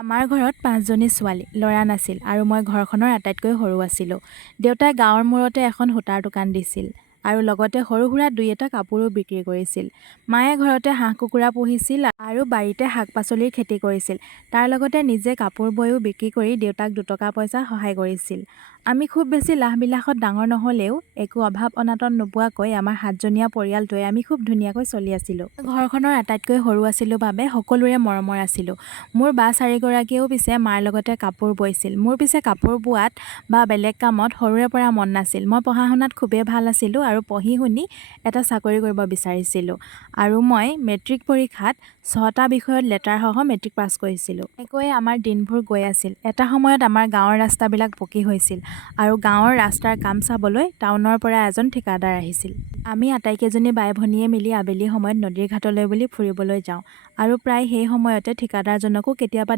আমাৰ ঘৰত ৫জনী ছোৱালী, ল'ৰা নাছিল আৰু মই ঘৰখনৰ আটাইতকৈ সৰু আছিলোঁ। দেউতাই গাঁৱৰ মূৰতে এখন সূতাৰ দোকান দিছিল আৰু লগতে সৰু-সুৰা দুই-এটা কাপোৰো বিক্ৰী কৰিছিল। মায়ে ঘৰতে হাঁহ-কুকুৰা পুহিছিল আৰু বাৰীতে শাক-পাচলিৰ খেতি কৰিছিল। তাৰ লগতে নিজে কাপোৰ বৈও বিক্ৰী কৰি দেউতাক দুটকা পইচা সহায় কৰিছিল। আমি খুব বেছি লাহ-বিলাসত ডাঙৰ নহ'লেও একো অভাৱ-অনাটন নোপোৱাকৈ আমাৰ ৭জনীয়া পৰিয়ালটোৱে আমি খুব ধুনীয়াকৈ চলি আছিলোঁ। ঘৰখনৰ আটাইতকৈ সৰু আছিলোঁ বাবে সকলোৰে মৰমৰ আছিলোঁ। মোৰ বা ৪গৰাকীয়েও পিছে মাৰ লগতে কাপোৰ বৈছিল। মোৰ পিছে কাপোৰ বোৱাত বা বেলেগ কামত সৰুৰে পৰা মন নাছিল। মই পঢ়া-শুনাত খুবেই ভাল আছিলোঁ আৰু পঢ়ি-শুনি এটা চাকৰি কৰিব বিচাৰিছিলোঁ। আৰু মই মেট্ৰিক পৰীক্ষাত ৬টা বিষয়ত লেটাৰসহ মেট্ৰিক পাছ কৰিছিলোঁ। এনেকৈয়ে আমাৰ দিনবোৰ গৈ আছিল। এটা সময়ত আমাৰ গাঁৱৰ ৰাস্তাবিলাক পকী হৈছিল আৰু গাঁৱৰ ৰাস্তাৰ কাম চাবলৈ টাউনৰ পৰা এজন ঠিকাদাৰ আহিছিল। আমি আটাইকেইজনী বাই-ভনীয়ে মিলি আবেলি সময়ত নদীৰ ঘাটলৈ বুলি ফুৰিবলৈ যাওঁ আৰু প্ৰায় সেই সময়তে ঠিকাদাৰজনকো কেতিয়াবা